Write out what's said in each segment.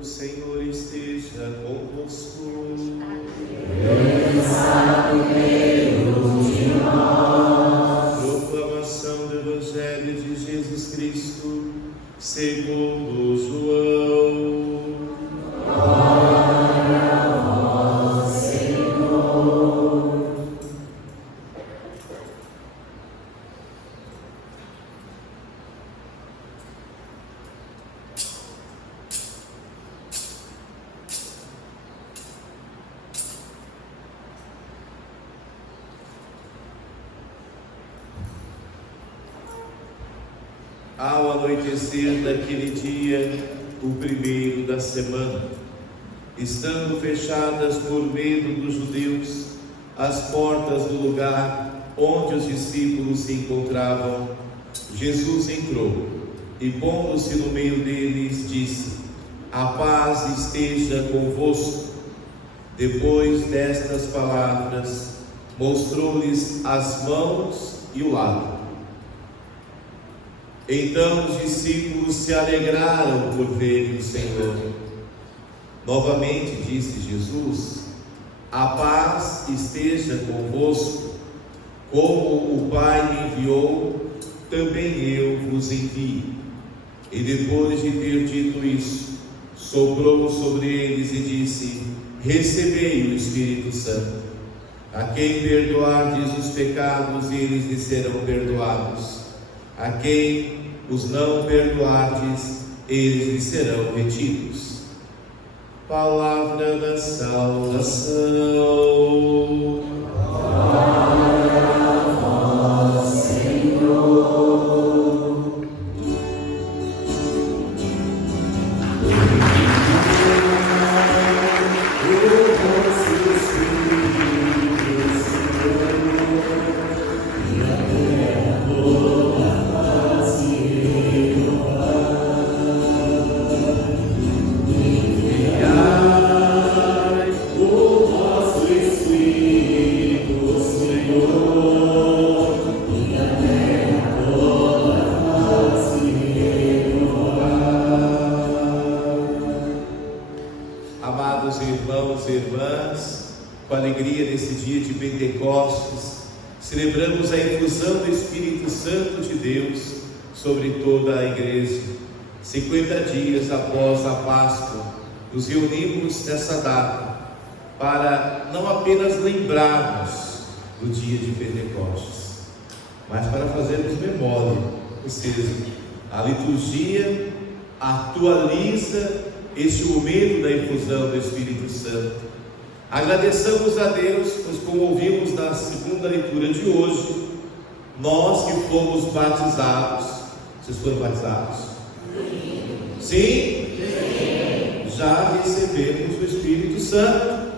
O Senhor esteja convosco. Ele está no meio de nós. Proclamação do Evangelho de Jesus Cristo, segundo João. Glória a vós, Senhor. Ao anoitecer daquele dia, o primeiro da semana, estando fechadas por medo dos judeus as portas do lugar onde os discípulos se encontravam, Jesus entrou e, pondo-se no meio deles, disse: a paz esteja convosco. Depois destas palavras, mostrou-lhes as mãos e o lado. Então os discípulos se alegraram por verem o Senhor. Novamente disse Jesus: a paz esteja convosco. Como o Pai me enviou, também eu vos envio. E depois de ter dito isso, soprou sobre eles e disse: recebei o Espírito Santo. A quem perdoardes os pecados, eles lhes serão perdoados. A quem os não perdoardes, eles lhes serão retidos. Palavra da salvação. Glória a vós, Senhor. Amados irmãos e irmãs, com a alegria desse dia de Pentecostes, celebramos a efusão do Espírito Santo de Deus sobre toda a igreja. 50 dias após a Páscoa, nos reunimos nessa data para não apenas lembrarmos do dia de Pentecostes, mas para fazermos memória, ou seja, a liturgia atualiza este momento da infusão do Espírito Santo. Agradeçamos a Deus, pois como ouvimos na segunda leitura de hoje, nós que fomos batizados, vocês foram batizados? Sim? Sim. Já recebemos o Espírito Santo.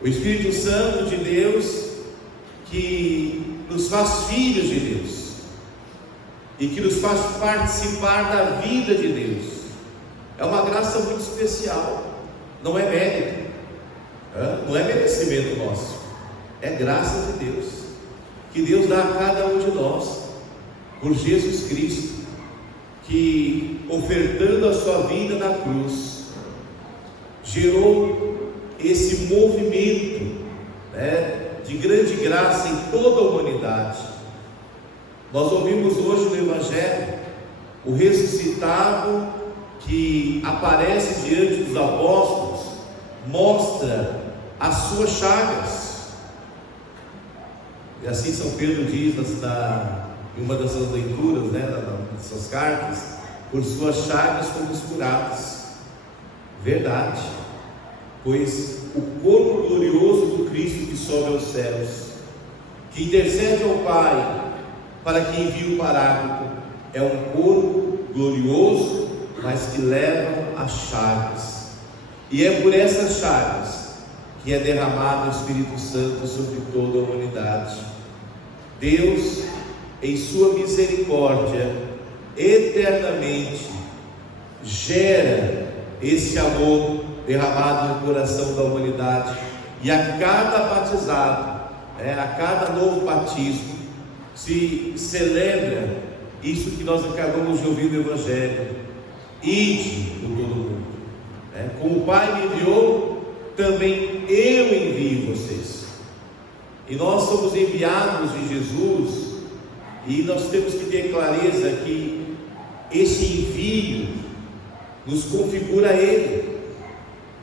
O Espírito Santo de Deus que nos faz filhos de Deus e que nos faz participar da vida de Deus. É uma graça muito especial, não é mérito, não é merecimento nosso, é graça de Deus, que Deus dá a cada um de nós, por Jesus Cristo, que ofertando a sua vida na cruz, gerou esse movimento de grande graça em toda a humanidade. Nós ouvimos hoje no Evangelho o ressuscitado que aparece diante dos apóstolos, mostra as suas chagas, e assim São Pedro diz em uma das suas leituras, nas suas cartas: por suas chagas fomos curados. Verdade, pois o corpo glorioso do Cristo que sobe aos céus, que intercede ao Pai para que envie o Paráclito, é um corpo glorioso, mas que levam as chagas, e é por essas chagas que é derramado o Espírito Santo sobre toda a humanidade. Deus, em sua misericórdia, eternamente gera esse amor derramado no coração da humanidade, e a cada batizado, a cada novo batismo, se celebra isso que nós acabamos de ouvir no Evangelho: ide por todo mundo, Como o Pai me enviou, também eu envio vocês. E nós somos enviados de Jesus, e nós temos que ter clareza que esse envio nos configura Ele.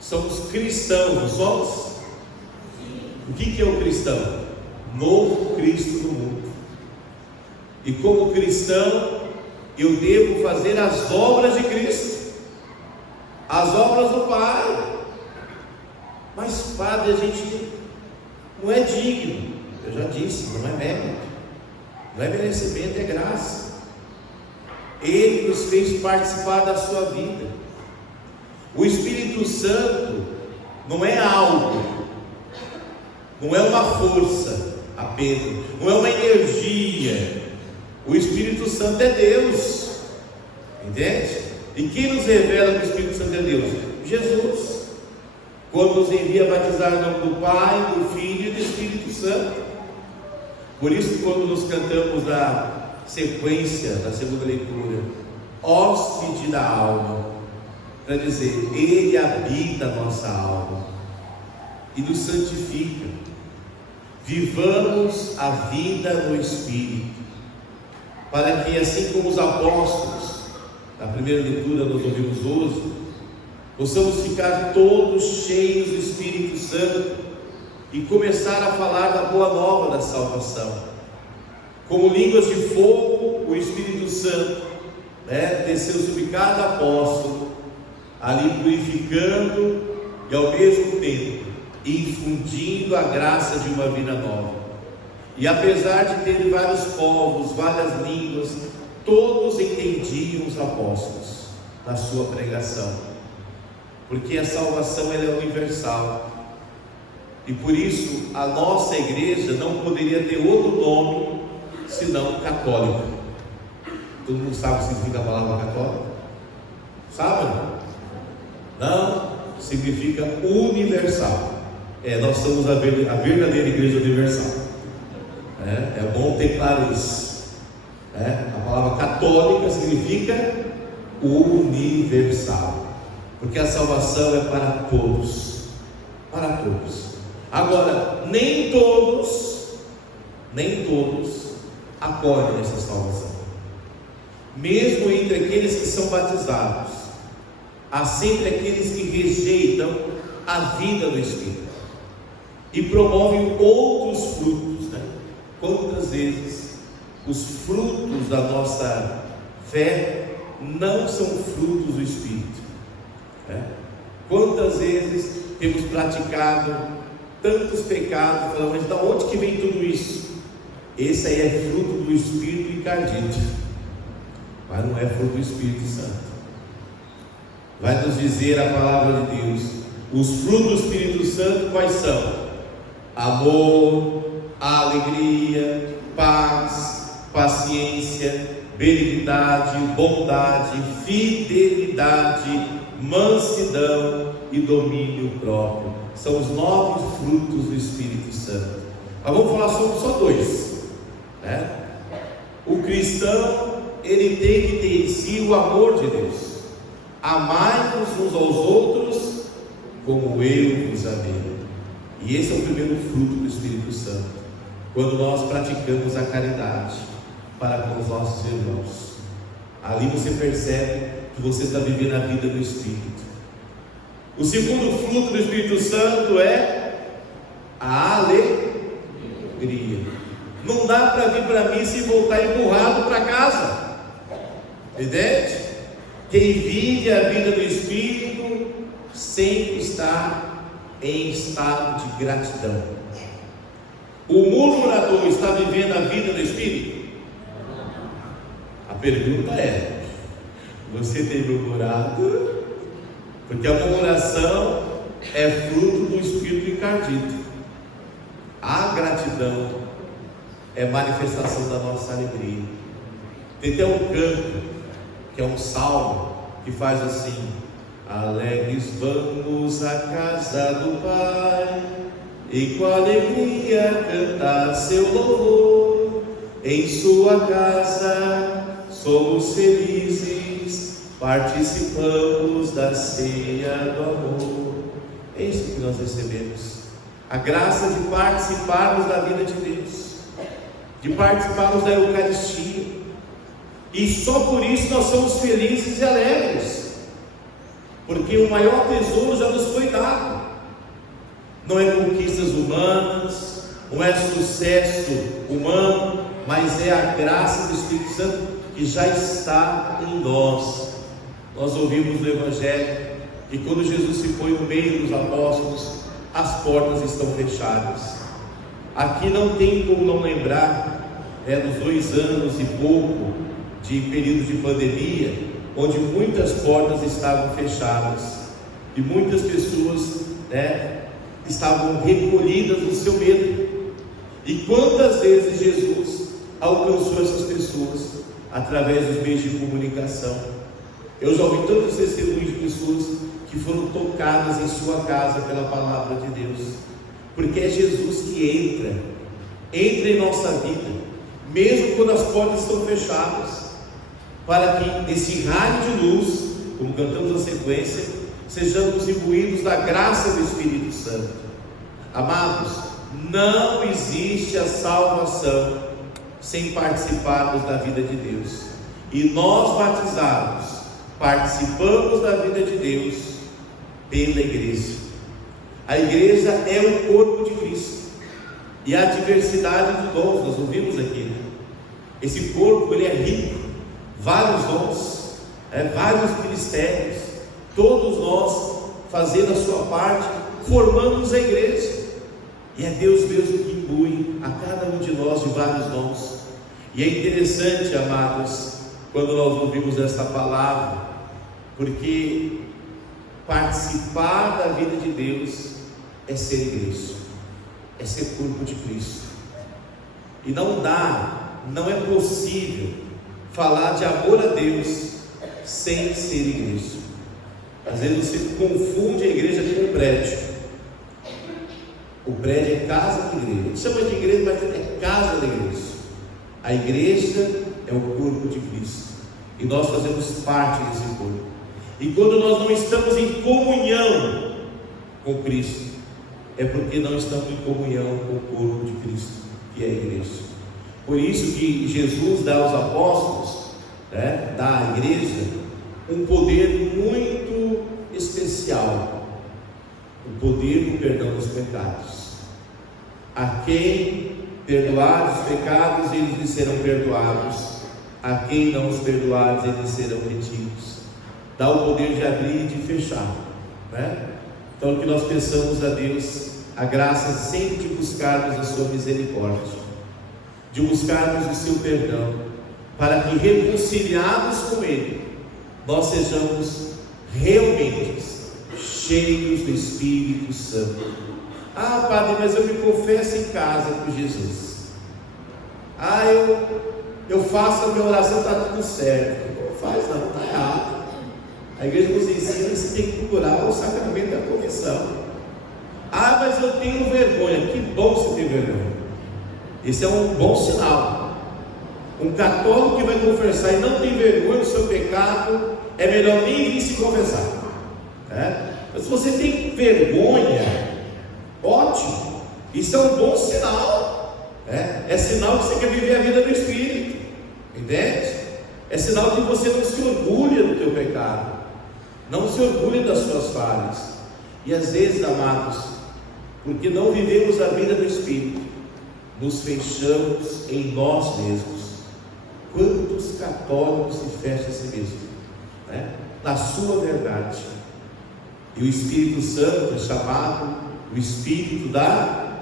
Somos cristãos, não somos? O que é o cristão? Novo Cristo do mundo. E como cristão, eu devo fazer as obras de Cristo, as obras do Pai. Mas, Padre, a gente não é digno. Eu já disse, não é mérito, não é merecimento, é graça. Ele nos fez participar da sua vida. O Espírito Santo não é algo, não é uma força apenas, não é uma energia. O Espírito Santo é Deus, entende? E quem nos revela que o Espírito Santo é Deus? Jesus, quando nos envia a batizar em nome do Pai, do Filho e do Espírito Santo. Por isso, quando nos cantamos a sequência da segunda leitura, hóspede da alma, para dizer, Ele habita a nossa alma e nos santifica. Vivamos a vida no Espírito, para que, assim como os apóstolos, na primeira leitura nós ouvimos hoje, possamos ficar todos cheios do Espírito Santo e começar a falar da boa nova da salvação. Como línguas de fogo, o Espírito Santo desceu sobre cada apóstolo, ali purificando e ao mesmo tempo infundindo a graça de uma vida nova. E apesar de terem vários povos, várias línguas, todos entendiam os apóstolos na sua pregação, porque a salvação ela é universal, e por isso a nossa igreja não poderia ter outro nome senão católica. Todo mundo sabe o que significa a palavra católica? Sabe? Não, significa universal. Nós somos a verdadeira igreja universal. É bom ter claro isso. A palavra católica significa universal, porque a salvação é para todos. Para todos. Agora, nem todos acolhem essa salvação. Mesmo entre aqueles que são batizados, há sempre aqueles que rejeitam a vida do Espírito e promovem outros frutos. Quantas vezes os frutos da nossa fé não são frutos do Espírito? Quantas vezes temos praticado tantos pecados, falando, mas de onde que vem tudo isso? Esse aí é fruto do Espírito encardido, mas não é fruto do Espírito Santo. Vai nos dizer a palavra de Deus, os frutos do Espírito Santo quais são? Amor, alegria, paz, paciência, benignidade, bondade, fidelidade, mansidão e domínio próprio. São os 9 frutos do Espírito Santo. Mas vamos falar sobre só 2. O cristão, ele tem que ter em si o amor de Deus. Amai-vos uns aos outros como eu vos amei. E esse é o primeiro fruto do Espírito Santo, quando nós praticamos a caridade para com os nossos irmãos. Ali você percebe que você está vivendo a vida do Espírito. O segundo fruto do Espírito Santo é a alegria. Não dá para vir para a missa e voltar empurrado para casa, entende? Quem vive a vida do Espírito sempre está em estado de gratidão. O murmurador está vivendo a vida do Espírito? A pergunta é: você tem murmurado? Porque a murmuração é fruto do Espírito encardido. A gratidão é manifestação da nossa alegria. Tem até um canto, que é um salmo, que faz assim: alegres vamos à casa do Pai, e com alegria cantar seu louvor. Em sua casa somos felizes participamos da ceia do amor. É isso que nós recebemos, a graça de participarmos da vida de Deus, de participarmos da Eucaristia, e só por isso nós somos felizes e alegres, porque o maior tesouro já nos foi dado. Não é conquistas humanas, não é sucesso humano, mas é a graça do Espírito Santo que já está em nós. Nós ouvimos no Evangelho que quando Jesus se põe no meio dos apóstolos, as portas estão fechadas. Aqui não tem como não lembrar dos 2 anos e pouco de período de pandemia, onde muitas portas estavam fechadas e muitas pessoas estavam recolhidas no seu medo. E quantas vezes Jesus alcançou essas pessoas através dos meios de comunicação. Eu já ouvi tantos testemunhos de pessoas que foram tocadas em sua casa pela palavra de Deus, porque é Jesus que entra em nossa vida, mesmo quando as portas estão fechadas, para que nesse raio de luz, como cantamos na sequência, sejamos imbuídos da graça do Espírito Santo. Amados, não existe a salvação sem participarmos da vida de Deus, e nós batizados participamos da vida de Deus pela igreja. A igreja é o corpo de Cristo, e a diversidade de dons, nós ouvimos aqui, esse corpo ele é rico, vários dons, vários ministérios, todos nós fazendo a sua parte, formamos a igreja, e é Deus mesmo que imbui a cada um de nós de vários dons. E é interessante, amados, quando nós ouvimos essa palavra, porque participar da vida de Deus é ser igreja, é ser corpo de Cristo, e não é possível falar de amor a Deus sem ser igreja. Às vezes você confunde a igreja com o prédio. O prédio é casa da igreja, a gente chama de igreja, mas é casa da igreja. A igreja é o corpo de Cristo, e nós fazemos parte desse corpo. E quando nós não estamos em comunhão com Cristo, é porque não estamos em comunhão com o corpo de Cristo, que é a igreja. Por isso que Jesus dá aos apóstolos, dá à igreja, um poder muito especial, o poder do perdão dos pecados. A quem perdoar os pecados, eles lhes serão perdoados; a quem não os perdoares, eles serão retidos. Dá o poder de abrir e de fechar, Então que nós peçamos a Deus a graça sempre de buscarmos a sua misericórdia, de buscarmos o seu perdão, para que, reconciliados com Ele, nós sejamos realmente cheios do Espírito Santo. Ah, Padre, mas eu me confesso em casa com Jesus. Ah, eu faço a minha oração, está tudo certo. Não faz não, está errado. A igreja nos ensina que você tem que procurar o sacramento da confissão. Ah, mas eu tenho vergonha. Que bom você ter vergonha. Esse é um bom sinal. Um católico que vai confessar e não tem vergonha do seu pecado, é melhor nem vir se confessar. Mas se você tem vergonha, ótimo, isso é um bom sinal. É sinal que você quer viver a vida do Espírito, entende? É sinal que você não se orgulha do teu pecado, não se orgulha das suas falhas. E às vezes, amados, porque não vivemos a vida do Espírito, nos fechamos em nós mesmos. Quantos católicos se fecham a si mesmos, na sua verdade? E o Espírito Santo é chamado o Espírito da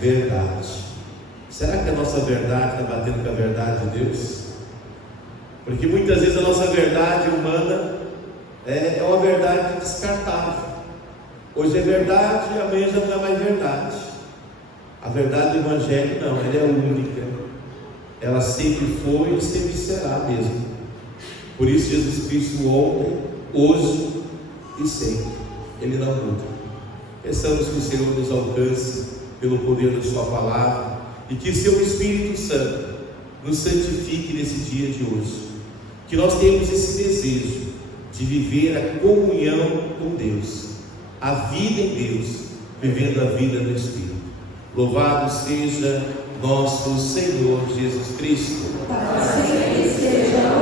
verdade. Será que a nossa verdade está batendo com a verdade de Deus? Porque muitas vezes a nossa verdade humana é uma verdade descartável. Hoje é verdade, amanhã já não é mais verdade. A verdade do Evangelho não, ela é única. Ela sempre foi e sempre será mesmo. Por isso Jesus Cristo ontem, hoje e sempre, Ele não muda. Peçamos que o Senhor nos alcance pelo poder da sua palavra, e que seu Espírito Santo nos santifique nesse dia de hoje, que nós tenhamos esse desejo de viver a comunhão com Deus, a vida em Deus, vivendo a vida no Espírito. Louvado seja nosso Senhor Jesus Cristo. Para sempre seja